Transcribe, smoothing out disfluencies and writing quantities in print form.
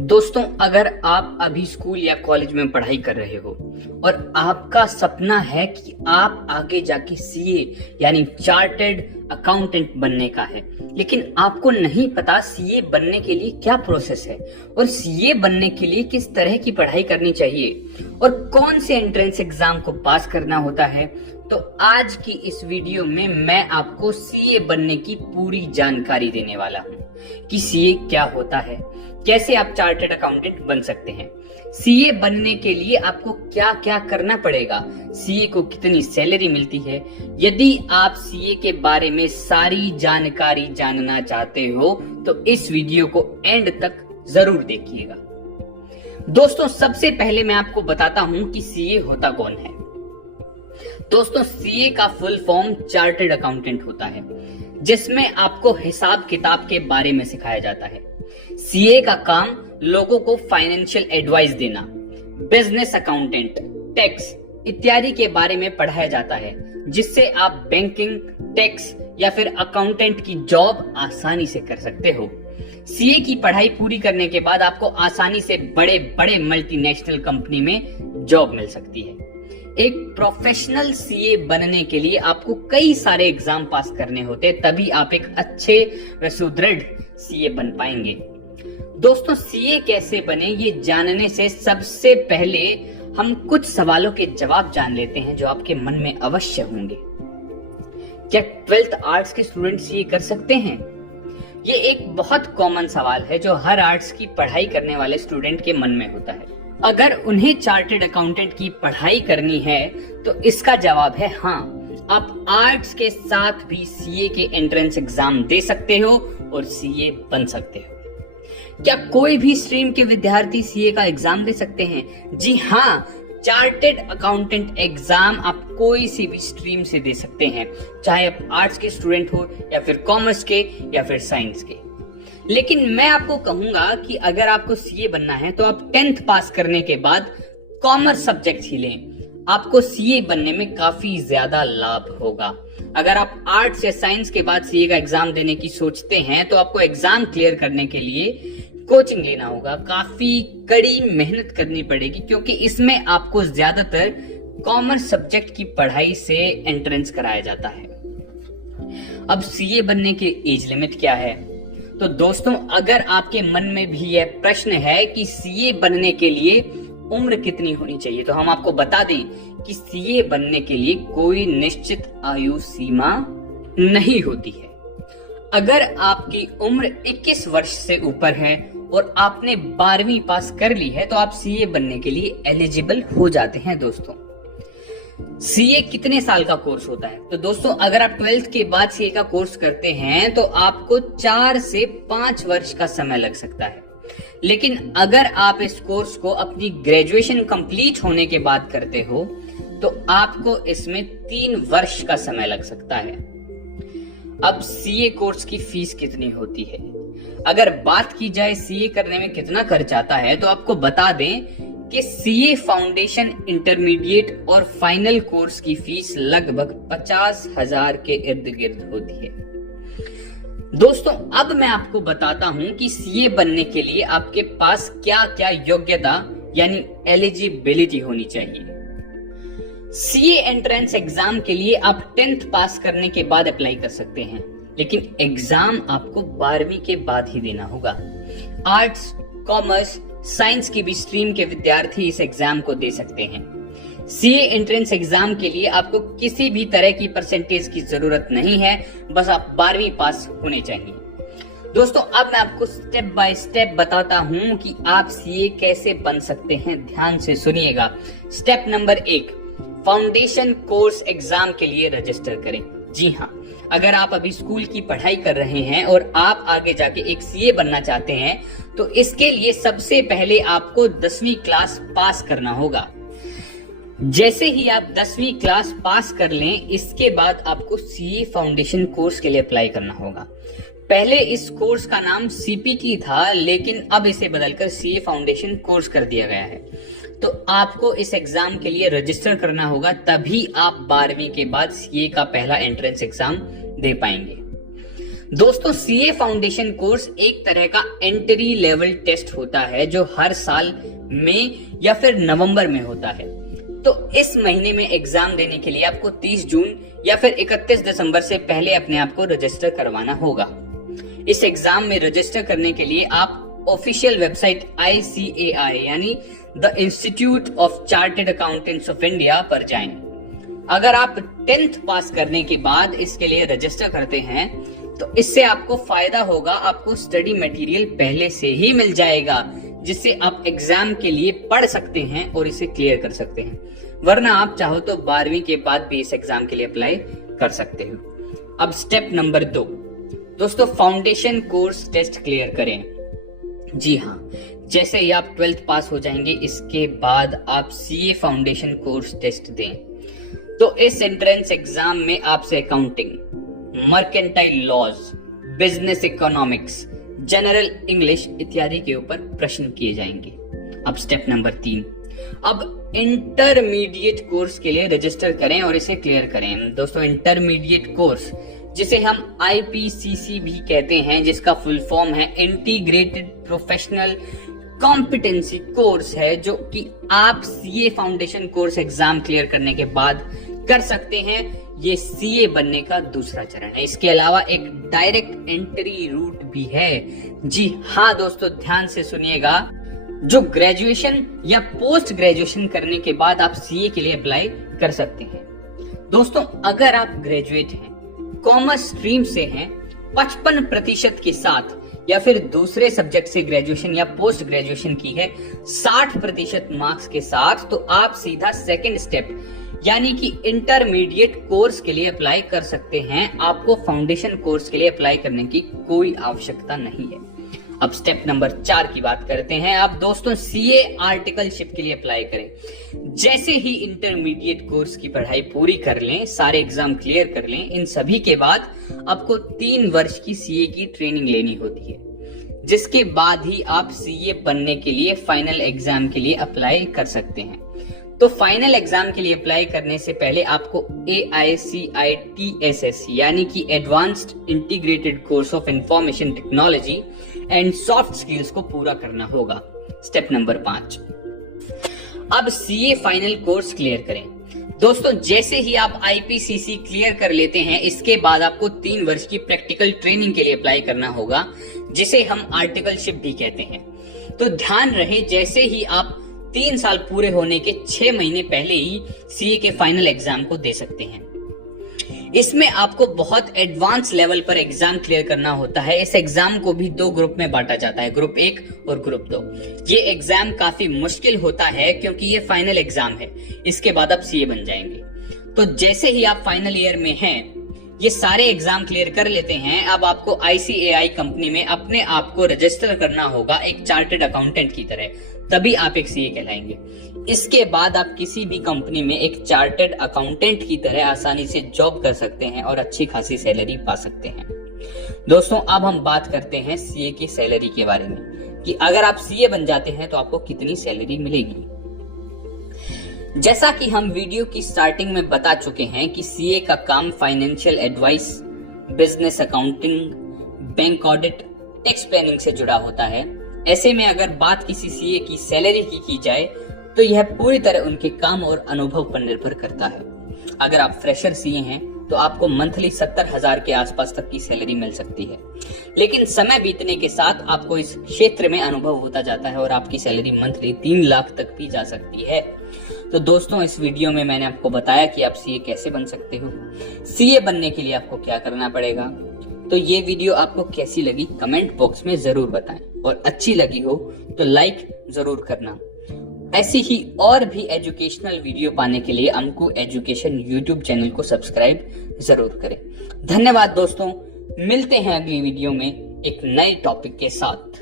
दोस्तों, अगर आप अभी स्कूल या कॉलेज में पढ़ाई कर रहे हो और आपका सपना है कि आप आगे जाके सीए यानी चार्टर्ड अकाउंटेंट बनने का है, लेकिन आपको नहीं पता सीए बनने के लिए क्या प्रोसेस है और सीए बनने के लिए किस तरह की पढ़ाई करनी चाहिए और कौन से एंट्रेंस एग्जाम को पास करना होता है, तो आज की इस वीडियो में मैं आपको सीए बनने की पूरी जानकारी देने वाला हूँ कि सीए क्या होता है, कैसे आप चार्टर्ड अकाउंटेंट बन सकते हैं, सीए बनने के लिए आपको क्या क्या करना पड़ेगा, सीए को कितनी सैलरी मिलती है। यदि आप सीए के बारे में सारी जानकारी जानना चाहते हो तो इस वीडियो को एंड तक जरूर देखिएगा। दोस्तों, सबसे पहले मैं आपको बताता हूं कि सीए होता कौन है। दोस्तों, सीए का फुल फॉर्म चार्टर्ड अकाउंटेंट होता है, जिसमें आपको हिसाब किताब के बारे में सिखाया जाता है। सीए का काम लोगों को फाइनेंशियल एडवाइस देना, बिजनेस अकाउंटेंट, टैक्स इत्यादि के बारे में पढ़ाया जाता है, जिससे आप बैंकिंग, टैक्स या फिर अकाउंटेंट की जॉब आसानी से कर सकते हो। सीए की पढ़ाई पूरी करने के बाद आपको आसानी से बड़े बड़े मल्टीनेशनल कंपनी में जॉब मिल सकती है। एक प्रोफेशनल सीए बनने के लिए आपको कई सारे एग्जाम पास करने होते, तभी आप एक अच्छे व सुदृढ़ सीए बन पाएंगे। दोस्तों, सीए कैसे बने ये जानने से सबसे पहले हम कुछ सवालों के जवाब जान लेते हैं जो आपके मन में अवश्य होंगे। क्या 12th आर्ट्स के स्टूडेंट सीए कर सकते हैं? ये एक बहुत कॉमन सवाल है जो हर आर्ट्स की पढ़ाई करने वाले स्टूडेंट के मन में होता है। अगर उन्हें चार्टर्ड अकाउंटेंट की पढ़ाई करनी है तो इसका जवाब है हाँ, आप आर्ट्स के साथ भी सीए के एंट्रेंस एग्जाम दे सकते हो और सीए बन सकते हो। क्या कोई भी स्ट्रीम के विद्यार्थी सीए का एग्जाम दे सकते हैं? जी हाँ, चार्टर्ड अकाउंटेंट एग्जाम आप कोई सी भी स्ट्रीम से दे सकते हैं, चाहे आप आर्ट्स के स्टूडेंट हो या फिर कॉमर्स के या फिर साइंस के। लेकिन मैं आपको कहूंगा कि अगर आपको सीए बनना है तो आप 10th पास करने के बाद कॉमर्स सब्जेक्ट ही लें, आपको सीए बनने में काफी ज्यादा लाभ होगा। अगर आप आर्ट्स या साइंस के बाद सीए का एग्जाम देने की सोचते हैं तो आपको एग्जाम क्लियर करने के लिए कोचिंग लेना होगा, काफी कड़ी मेहनत करनी पड़ेगी, क्योंकि इसमें आपको ज्यादातर कॉमर्स सब्जेक्ट की पढ़ाई से एंट्रेंस कराया जाता है। अब सीए बनने की एज लिमिट क्या है? तो दोस्तों, अगर आपके मन में भी यह प्रश्न है कि सीए बनने के लिए उम्र कितनी होनी चाहिए, तो हम आपको बता दें कि सीए बनने के लिए कोई निश्चित आयु सीमा नहीं होती है। अगर आपकी उम्र 21 वर्ष से ऊपर है और आपने 12वीं पास कर ली है तो आप सीए बनने के लिए एलिजिबल हो जाते हैं। दोस्तों, सीए कितने साल का कोर्स होता है? तो दोस्तों, अगर आप 12th के बाद सीए का कोर्स करते हैं तो आपको 4 से 5 वर्ष का समय लग सकता है, लेकिन अगर आप इस कोर्स को अपनी ग्रेजुएशन कंप्लीट होने के बाद करते हो तो आपको इसमें 3 वर्ष का समय लग सकता है। अब सीए कोर्स की फीस कितनी होती है? अगर बात की जाए सीए करने में कितना खर्च आता है तो आपको बता दें कि सीए फाउंडेशन, इंटरमीडिएट और फाइनल कोर्स की फीस लगभग 50,000 के इर्द गिर्द होती है। दोस्तों, अब मैं आपको बताता हूं कि सीए बनने के लिए आपके पास क्या क्या योग्यता यानी एलिजिबिलिटी होनी चाहिए। सीए एंट्रेंस एग्जाम के लिए आप 10th पास करने के बाद अप्लाई कर सकते हैं, लेकिन एग्जाम आपको 12वीं के बाद ही देना होगा। आर्ट्स, कॉमर्स, साइंस की भी स्ट्रीम के विद्यार्थी इस एग्जाम को दे सकते हैं। सीए एंट्रेंस एग्जाम के लिए आपको किसी भी तरह की परसेंटेज की जरूरत नहीं है, बस आप 12वीं पास होने चाहिए। दोस्तों, अब मैं आपको स्टेप बाय स्टेप बताता हूं कि आप सीए कैसे बन सकते हैं। ध्यान से सुनिएगा। Step number 1, foundation course exam के लिए रजिस्टर करें। जी हाँ, अगर आप अभी स्कूल की पढ़ाई कर रहे हैं और आप आगे जाके एक सीए बनना चाहते हैं तो इसके लिए सबसे पहले आपको 10वीं क्लास पास करना होगा। जैसे ही आप 10वीं क्लास पास कर लें, इसके बाद आपको सीए फाउंडेशन कोर्स के लिए अप्लाई करना होगा। पहले इस कोर्स का नाम सीपीटी था, लेकिन अब इसे बदलकर सीए फाउंडेशन कोर्स कर दिया गया है। तो आपको इस एग्जाम के लिए रजिस्टर करना होगा, तभी आप 12वीं के बाद सीए का पहला एंट्रेंस एग्जाम दे पाएंगे। दोस्तों सीए फाउंडेशन कोर्स एक तरह का एंट्री लेवल टेस्ट होता है जो हर साल मई या फिर नवंबर में होता है। तो इस महीने में एग्जाम देने के लिए आपको 30 जून या फिर 31 दिसंबर से पहले अपने आप को रजिस्टर करवाना होगा। इस एग्जाम में रजिस्टर करने के लिए आप ऑफिशियल वेबसाइट ICAI यानी the institute of chartered accountants of India पर जाएं। अगर आप 10th पास करने के बाद इसके लिए रजिस्टर करते हैं तो इससे आपको फायदा होगा, आपको स्टडी मटेरियल पहले से ही मिल जाएगा जिससे आप एग्जाम के लिए पढ़ सकते हैं और इसे क्लियर कर सकते हैं। वरना आप चाहो तो 12वीं के बाद भी इस एग्जाम के लिए अप्लाई कर सकते हो। अब स्टेप नंबर 2 दोस्तों, फाउंडेशन कोर्स टेस्ट क्लियर करें। जी हाँ, जैसे ही आप 12th पास हो जाएंगे इसके बाद आप सीए फाउंडेशन कोर्स टेस्ट दें। तो इस एंट्रेंस एग्जाम में आपसे accounting, mercantile laws, business economics, general English इत्यादि के ऊपर प्रश्न किए जाएंगे। अब स्टेप नंबर 3, अब इंटरमीडिएट कोर्स के लिए रजिस्टर करें और इसे क्लियर करें। दोस्तों इंटरमीडिएट कोर्स जिसे हम IPCC भी कहते हैं, जिसका फुल फॉर्म है इंटीग्रेटेड प्रोफेशनल कॉम्पिटेंसी कोर्स है, जो कि आप CA foundation course exam clear करने के बाद कर सकते हैं। ये सीए बनने का दूसरा चरण है। इसके अलावा एक डायरेक्ट एंट्री रूट भी है। जी हाँ दोस्तों, ध्यान से सुनिएगा, जो ग्रेजुएशन या पोस्ट ग्रेजुएशन करने के बाद आप सीए के लिए अप्लाई कर सकते हैं। दोस्तों अगर आप ग्रेजुएट हैं, कॉमर्स स्ट्रीम से हैं, 55% के साथ या फिर दूसरे सब्जेक्ट से ग्रेजुएशन या पोस्ट ग्रेजुएशन की है 60% मार्क्स के साथ, तो आप सीधा सेकंड स्टेप यानी कि इंटरमीडिएट कोर्स के लिए अप्लाई कर सकते हैं। आपको फाउंडेशन कोर्स के लिए अप्लाई करने की कोई आवश्यकता नहीं है। अब स्टेप नंबर 4 की बात करते हैं। आप दोस्तों सीए आर्टिकलशिप के लिए अप्लाई करें। जैसे ही इंटरमीडिएट कोर्स की पढ़ाई पूरी कर लें, सारे एग्जाम क्लियर कर लें, इन सभी के बाद आपको 3 वर्ष की सीए की ट्रेनिंग लेनी होती है, जिसके बाद ही आप सीए बनने के लिए फाइनल एग्जाम के लिए अप्लाई कर सकते हैं। तो फाइनल एग्जाम के लिए अप्लाई करने से पहले आपको AICITSS यानी कि advanced integrated course of information technology and soft skills को पूरा करना होगा। स्टेप नंबर 5, अब सीए फाइनल कोर्स क्लियर करें। दोस्तों जैसे ही आप IPCC क्लियर कर लेते हैं, इसके बाद आपको 3 वर्ष की प्रैक्टिकल ट्रेनिंग के लिए अप्लाई करना होगा, जिसे हम आर्टिकलशिप भी कहते हैं। तो ध्यान रहे, जैसे ही आप 3 साल पूरे होने के 6 महीने पहले ही सीए के फाइनल एग्जाम को दे सकते हैं। इसमें आपको बहुत एडवांस लेवल पर एग्जाम क्लियर करना होता है। इस एग्जाम को भी 2 ग्रुप में बांटा जाता है, ग्रुप 1 और ग्रुप 2। ये एग्जाम काफी मुश्किल होता है क्योंकि ये फाइनल एग्जाम है। इसके बाद आप सीए बन जाएंगे। तो जैसे ही आप फाइनल ईयर में हैं, ये सारे एग्जाम क्लियर कर लेते हैं, अब आपको ICAI कंपनी में अपने आप को रजिस्टर करना होगा एक चार्टर्ड अकाउंटेंट की तरह, तभी आप एक सीए कहलाएंगे। इसके बाद आप किसी भी कंपनी में एक चार्टर्ड अकाउंटेंट की तरह आसानी से जॉब कर सकते हैं और अच्छी खासी सैलरी पा सकते हैं। दोस्तों अब हम बात करते हैं सीए की सैलरी के बारे में, कि अगर आप सीए बन जाते हैं तो आपको कितनी सैलरी मिलेगी। जैसा कि हम वीडियो की स्टार्टिंग में बता चुके हैं कि सीए का काम financial advice, business accounting, bank audit, tax planning से जुड़ा होता है। ऐसे में अगर बात किसी सीए की सैलरी की जाए तो यह पूरी तरह उनके काम और अनुभव पर निर्भर करता है। अगर आप फ्रेशर सीए हैं तो आपको मंथली 70,000 के आसपास तक की सैलरी मिल सकती है, लेकिन समय बीतने के साथ आपको इस क्षेत्र में अनुभव होता जाता है और आपकी सैलरी मंथली 3 लाख तक भी जा सकती है। तो दोस्तों इस वीडियो में मैंने आपको बताया कि आप सीए कैसे बन सकते हो, सीए बनने के लिए आपको क्या करना पड़ेगा। तो ये वीडियो आपको कैसी लगी कमेंट बॉक्स में जरूर बताएं, और अच्छी लगी हो तो लाइक जरूर करना। ऐसी ही और भी एजुकेशनल वीडियो पाने के लिए अंकु एजुकेशन यूट्यूब चैनल को सब्सक्राइब जरूर करें। धन्यवाद दोस्तों, मिलते हैं अगली वीडियो में एक नए टॉपिक के साथ।